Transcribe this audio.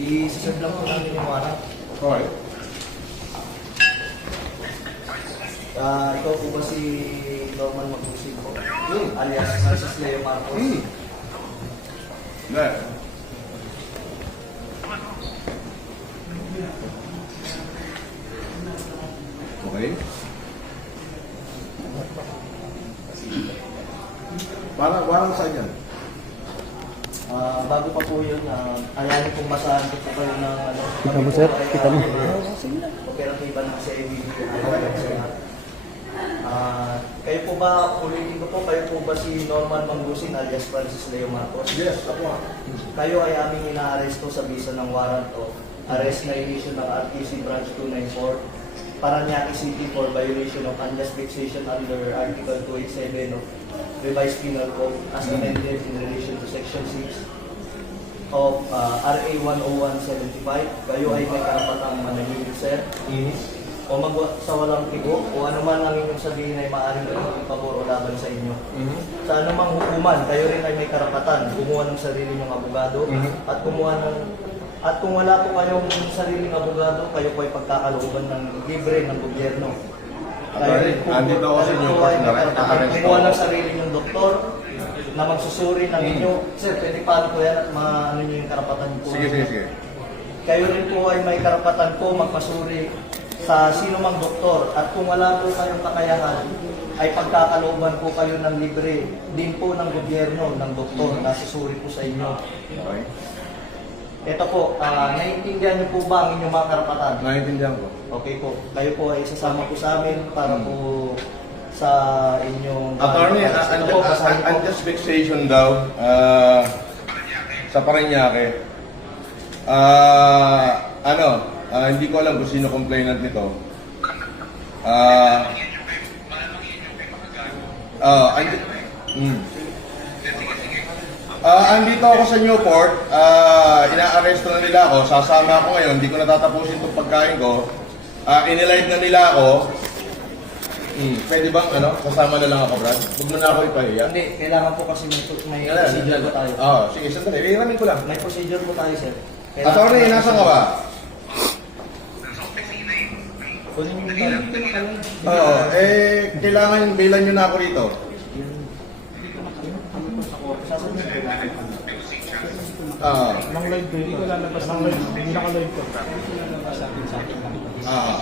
I-serve lang po namin yung warrant. Okay. Ikaw po ba si Norman Magusig po? Alias Francis Leo Marcos? Hindi. Okay. Parang saan yan? Bago pa po yun, ayanin pong masahan ko po kayo ng ano. Kita mo, sir? Kita mo? Operatiba ng CIVD. Kayo po ba, ulitin ko po, kayo po ba si Norman Mangusing alias Francis Leo Marcos? Yes, ako. Kayo ay aming inaaresto sa bisa ng warrant of arrest na issue ng RTC Branch 294 Parañaque City for violation of unjust vexation under Article 287 of Revised Penal Code as amended in relation to Section 6 of RA 10175. Kayo ay may karapatang manahimik, sir. O sa walang tigo, o anuman ang inyong sabihin ay maaaring ipabor o laban sa inyo. Sa anumang hukuman, kayo rin ay may karapatan kumuha ng sarili ng abogado at kung wala po kayong sariling abogado, kayo po ay pagkakalooban ng libre ng gobyerno. Andito ako sa inyo kasi karapatan kumuha ng sarili ng doktor na magsusuri ng inyo. Sir, pwede paano po yan at maano nyo yung karapatan po? Sige. Kayo rin po ay may karapatan po magpasuri sa sino mang doktor at kung wala po kayong kakayahan ay pagkakalooban po kayo ng libre din po ng gobyerno ng doktor na susuri po sa inyo. Okay. Ito po, naiintindihan niyo po ba ang inyong mga karapatan? Naiintindihan ko. Okay po, kayo po ay sasama po sa amin para po sa inyong... Attorney, Ito po, basahin po. unjust vexation daw sa Parañaque. Hindi ko alam kung sino complainant nito. Andito ako sa Newport, ina-arresto na nila ako, sasama ako ngayon, hindi ko natatapusin itong pagkain ko. Inilive na nila ako. Pwede bang sasama na lang ako, Brad? Huwag mo na ako ipahiya. Hindi, kailangan po kasi may procedure po tayo. Sige, sandali. Iramin ko lang. May procedure po tayo, sir. Attorney, nasa ka ba? Kailangan bailan nyo na ako rito. Nang live ko, hindi ko lalabas ng live. Hindi naka-live ko. Ah.